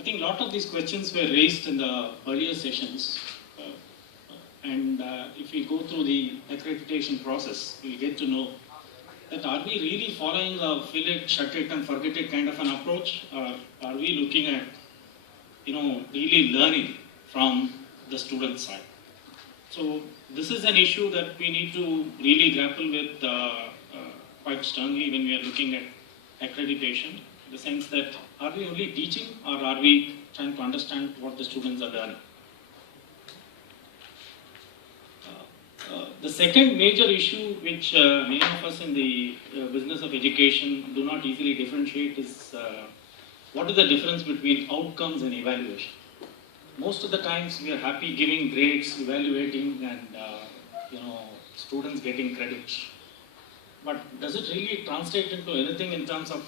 I think a lot of these questions were raised in the earlier sessions. And if we go through the accreditation process, we'll get to know that are we really following a fill it, shut it and forget it kind of an approach, or are we looking at, really learning from the student side? So this is an issue that we need to really grapple with quite sternly when we are looking at accreditation, in the sense that are we only teaching or are we trying to understand what the students are learning? The second major issue which many of us in the business of education do not easily differentiate is what is the difference between outcomes and evaluation. Most of the times we are happy giving grades, evaluating and students getting credits. But does it really translate into anything in terms of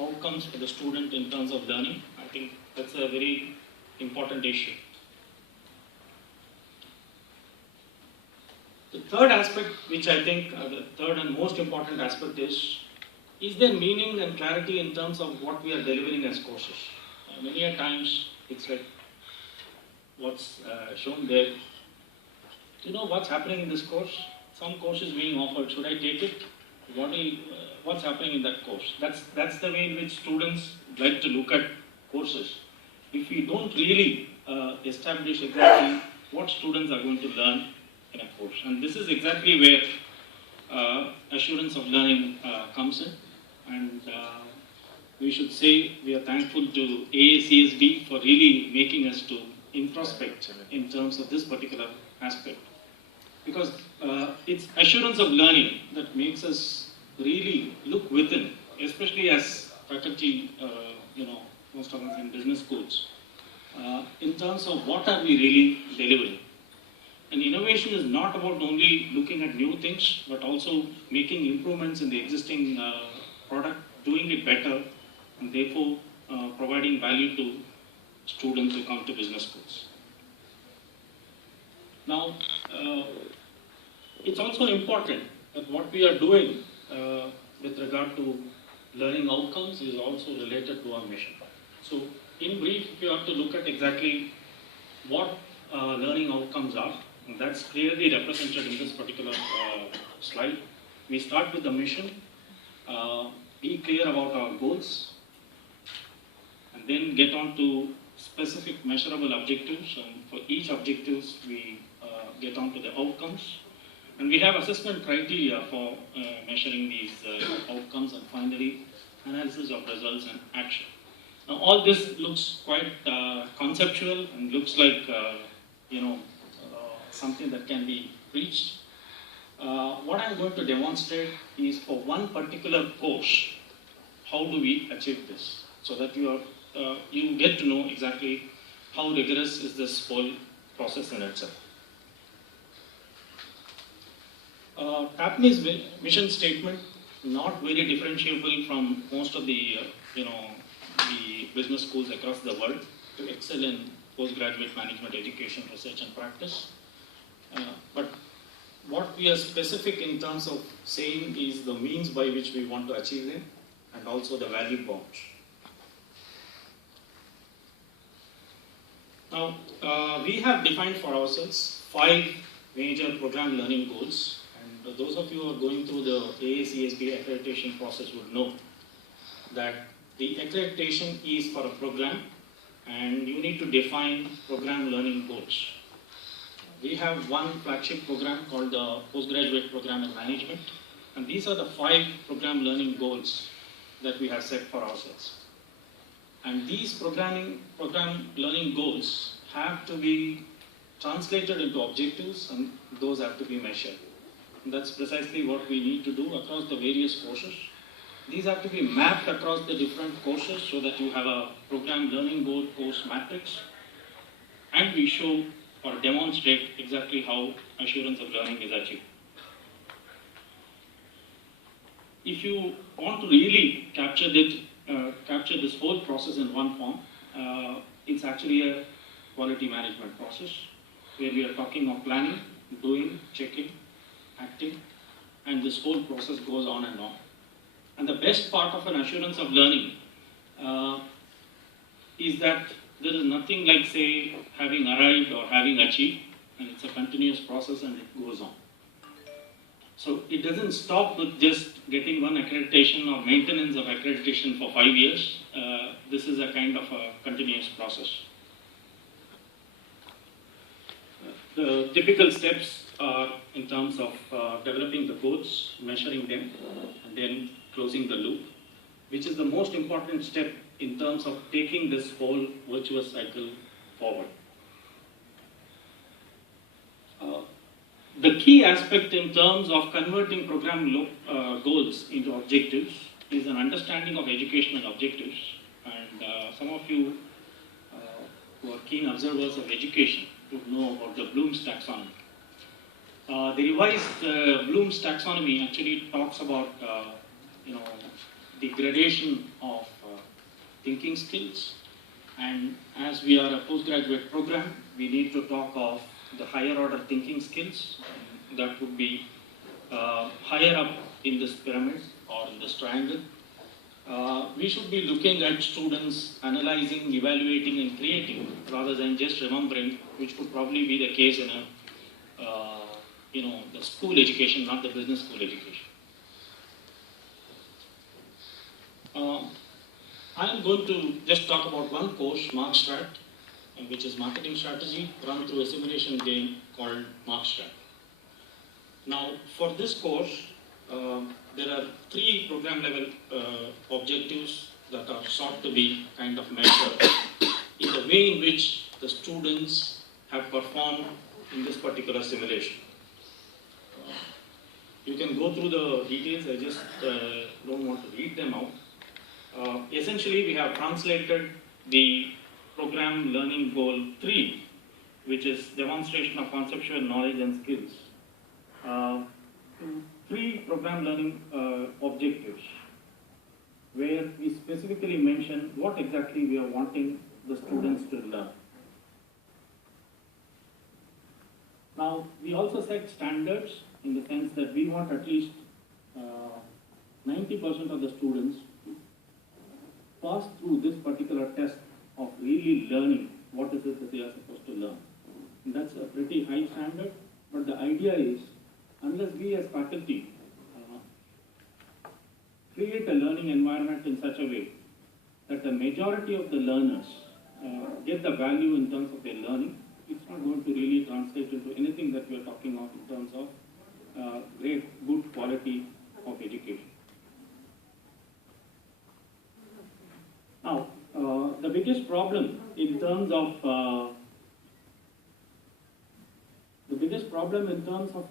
outcomes for the student in terms of learning? I think that's a very important issue. The third aspect, which I think the third and most important aspect is there meaning and clarity in terms of what we are delivering as courses? Many a times it's like what's shown there. You know what's happening in this course? Some course is being offered. Should I take it? What's happening in that course? That's the way in which students like to look at courses. If we don't really establish exactly what students are going to learn in a course, and this is exactly where assurance of learning comes in, and we should say we are thankful to AACSB for really making us to introspect in terms of this particular aspect, because it's assurance of learning that makes us really look within, especially as faculty, most of us in business schools, in terms of what are we really delivering. And innovation is not about only looking at new things, but also making improvements in the existing product, doing it better, and therefore providing value to students who come to business schools. Now, it's also important that what we are doing with regard to learning outcomes is also related to our mission. So, in brief, if you have to look at exactly what learning outcomes are, and that's clearly represented in this particular slide. We start with the mission, be clear about our goals, and then get on to specific measurable objectives. And for each objectives, we get on to the outcomes. And we have assessment criteria for measuring these outcomes, and finally, analysis of results and action. Now, all this looks quite conceptual and looks like, something that can be reached. What I'm going to demonstrate is for one particular course, how do we achieve this? So that you get to know exactly how rigorous is this whole process in itself. TAPNI's mission statement, not very differentiable from most of the, the business schools across the world, to excel in postgraduate management education, research and practice. But what we are specific in terms of saying is the means by which we want to achieve them, and also the value bound. Now, we have defined for ourselves 5 major program learning goals, and those of you who are going through the AACSB accreditation process would know that the accreditation is for a program, and you need to define program learning goals. We have one flagship program called the Postgraduate Program in Management, and these are the 5 program learning goals that we have set for ourselves. And these program learning goals have to be translated into objectives, and those have to be measured. And that's precisely what we need to do across the various courses. These have to be mapped across the different courses so that you have a program learning goal course matrix, and we show or demonstrate exactly how assurance of learning is achieved. If you want to really capture this whole process in one form, it's actually a quality management process where we are talking of planning, doing, checking, acting, and this whole process goes on and on. And the best part of an assurance of learning is that there is nothing like, say, having arrived or having achieved, and it's a continuous process and it goes on. So it doesn't stop with just getting one accreditation or maintenance of accreditation for 5 years. This is a kind of a continuous process. The typical steps are in terms of developing the codes, measuring them, and then closing the loop, which is the most important step in terms of taking this whole virtuous cycle forward. The key aspect in terms of converting program goals into objectives is an understanding of educational objectives. And some of you who are keen observers of education would know about the Bloom's taxonomy. The revised Bloom's taxonomy actually talks about the gradation of thinking skills, and as we are a postgraduate program, we need to talk of the higher order thinking skills. That would be higher up in this pyramid or in this triangle. We should be looking at students analyzing, evaluating and creating rather than just remembering, which would probably be the case in the school education, not the business school education. I am going to just talk about one course, MarkStrat, which is marketing strategy, run through a simulation game called MarkStrat. Now, for this course, there are 3 program level objectives that are sought to be kind of measured in the way in which the students have performed in this particular simulation. You can go through the details, I just don't want to read them out. Essentially, we have translated the program learning goal 3, which is demonstration of conceptual knowledge and skills, to 3 program learning objectives, where we specifically mention what exactly we are wanting the students to learn. Now, we also set standards in the sense that we want at least 90% of the students to pass through this particular test of really learning what is it that they are supposed to learn. And that's a pretty high standard, but the idea is, unless we as faculty create a learning environment in such a way that the majority of the learners get the value in terms of their learning, it's not going to really translate into anything that we are talking of in terms of great, good quality of education. Now, the biggest problem in terms of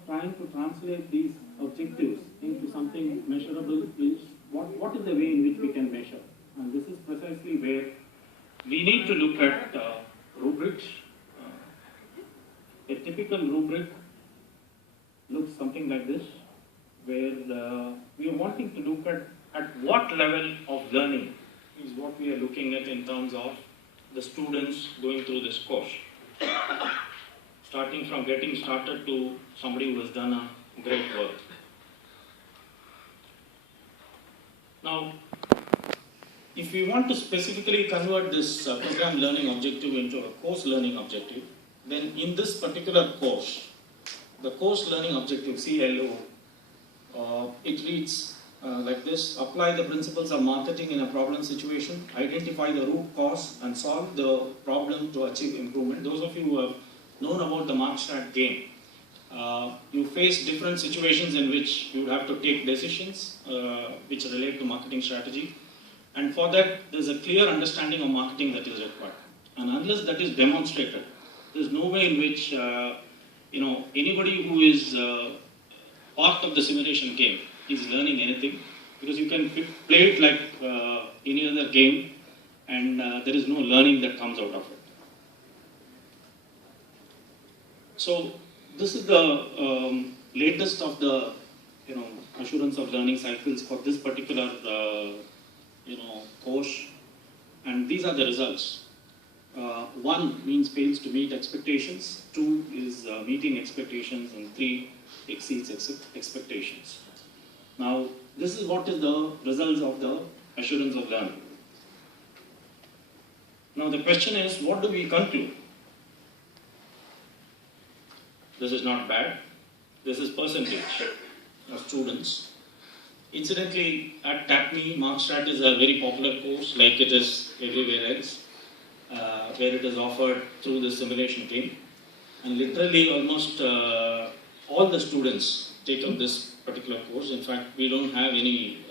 trying to translate these objectives into something measurable is what is the way in which we can measure. And this is precisely where we need to look at rubrics. A typical rubric looks something like this, where we are wanting to look at what level of learning is what we are looking at in terms of the students going through this course. Starting from getting started to somebody who has done a great work. Now, if we want to specifically convert this program learning objective into a course learning objective, then in this particular course, the course learning objective, CLO, it reads like this: apply the principles of marketing in a problem situation, identify the root cause and solve the problem to achieve improvement. Those of you who have known about the MarkStrat game, you face different situations in which you have to take decisions which relate to marketing strategy. And for that, there's a clear understanding of marketing that is required. And unless that is demonstrated, there's no way in which anybody who is part of the simulation game is learning anything, because you can play it like any other game, and there is no learning that comes out of it. So this is the latest of the assurance of learning cycles for this particular course, and these are the results. 1 means fails to meet expectations, 2 is meeting expectations, and 3 exceeds expectations. Now, this is what is the results of the assurance of learning. Now the question is, what do we conclude? This is not bad. This is percentage of students. Incidentally, at TAPME, Markstrat is a very popular course, like it is everywhere else, where it is offered through the simulation team. And literally almost all the students take up this particular course. In fact, we don't have any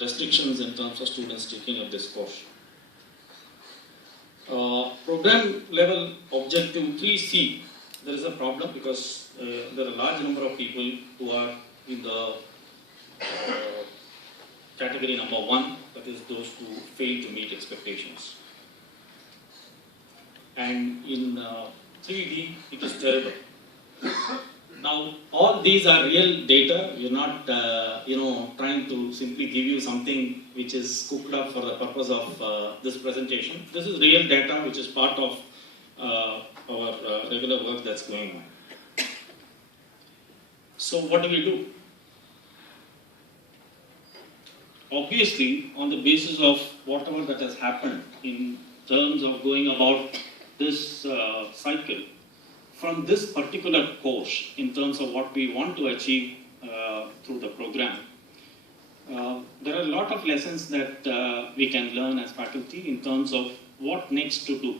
restrictions in terms of students taking up this course. Program level objective 3C, there is a problem because there are a large number of people who are in the category number 1, that is those who fail to meet expectations. And in 3D, it is terrible. Now, all these are real data. We're not, trying to simply give you something which is cooked up for the purpose of this presentation. This is real data, which is part of our regular work that's going on. So, what do we do? Obviously, on the basis of whatever that has happened in terms of going about this cycle, from this particular course, in terms of what we want to achieve through the program, there are a lot of lessons that we can learn as faculty in terms of what next to do.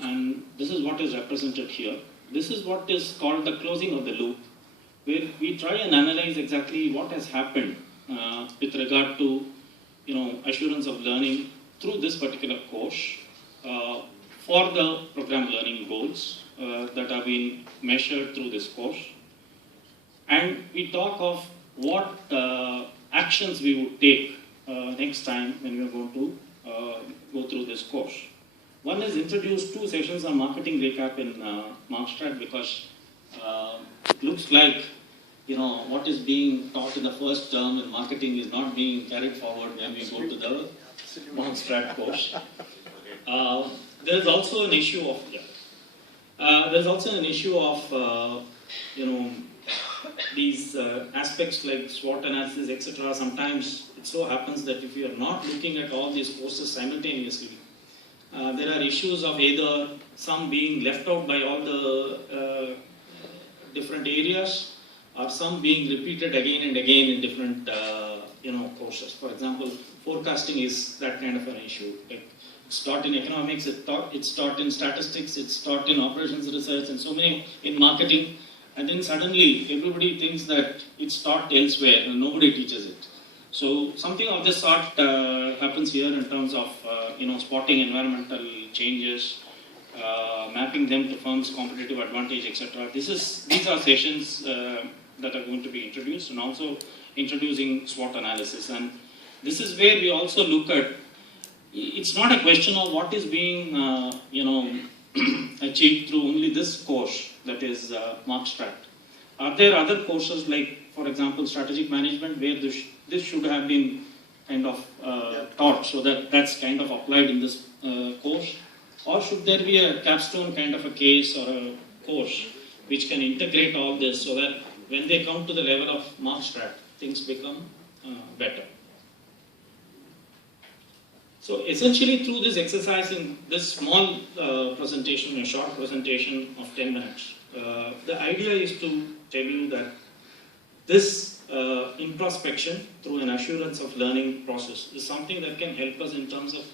And this is what is represented here. This is what is called the closing of the loop, where we try and analyze exactly what has happened with regard to assurance of learning through this particular course for the program learning goals that have been measured through this course. And we talk of what actions we would take next time when we are going to go through this course. One is introduce 2 sessions on marketing recap in Markstrat, because it looks like what is being taught in the first term in marketing is not being carried forward when we go to the Markstrat course. There is also an issue of these aspects like SWOT analysis, etc. Sometimes it so happens that if you are not looking at all these courses simultaneously, there are issues of either some being left out by all the different areas, or some being repeated again and again in different courses. For example, forecasting is that kind of an issue. Like, it's taught in economics, it's taught in statistics, it's taught in operations research, and so many in marketing. And then suddenly everybody thinks that it's taught elsewhere and nobody teaches it. So something of this sort happens here in terms of spotting environmental changes, mapping them to firms' competitive advantage, etc. These are sessions that are going to be introduced, and also introducing SWOT analysis. And this is where we also look at, it's not a question of what is being achieved through only this course, that is Markstrat. Are there other courses like, for example, strategic management, where this should have been kind of taught, so that that's kind of applied in this course? Or should there be a capstone kind of a case or a course which can integrate all this, so that when they come to the level of Markstrat, things become better? So essentially, through this exercise in this small presentation, a short presentation of 10 minutes, the idea is to tell you that this introspection through an assurance of learning process is something that can help us in terms of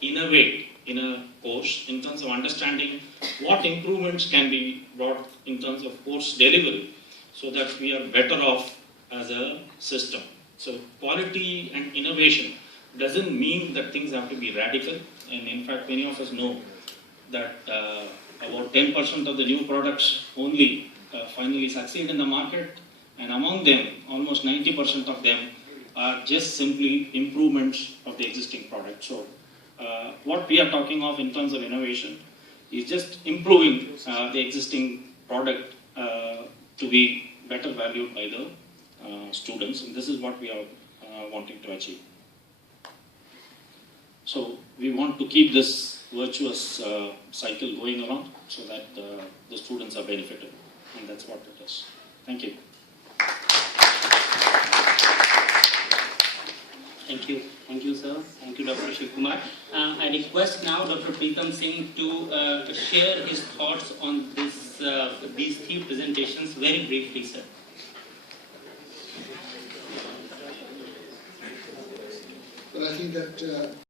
innovate in a course, in terms of understanding what improvements can be brought in terms of course delivery, so that we are better off as a system. So quality and innovation doesn't mean that things have to be radical, and in fact many of us know that about 10% of the new products only finally succeed in the market, and among them almost 90% of them are just simply improvements of the existing product. So what we are talking of in terms of innovation is just improving the existing product to be better valued by the students, and this is what we are wanting to achieve. So we want to keep this virtuous cycle going along, so that the students are benefited, and that's what it is. Thank you. Thank you, sir. Thank you, Dr. Shivkumar. I request now Dr. Preetham Singh to share his thoughts on these three presentations very briefly, sir. Well, I think that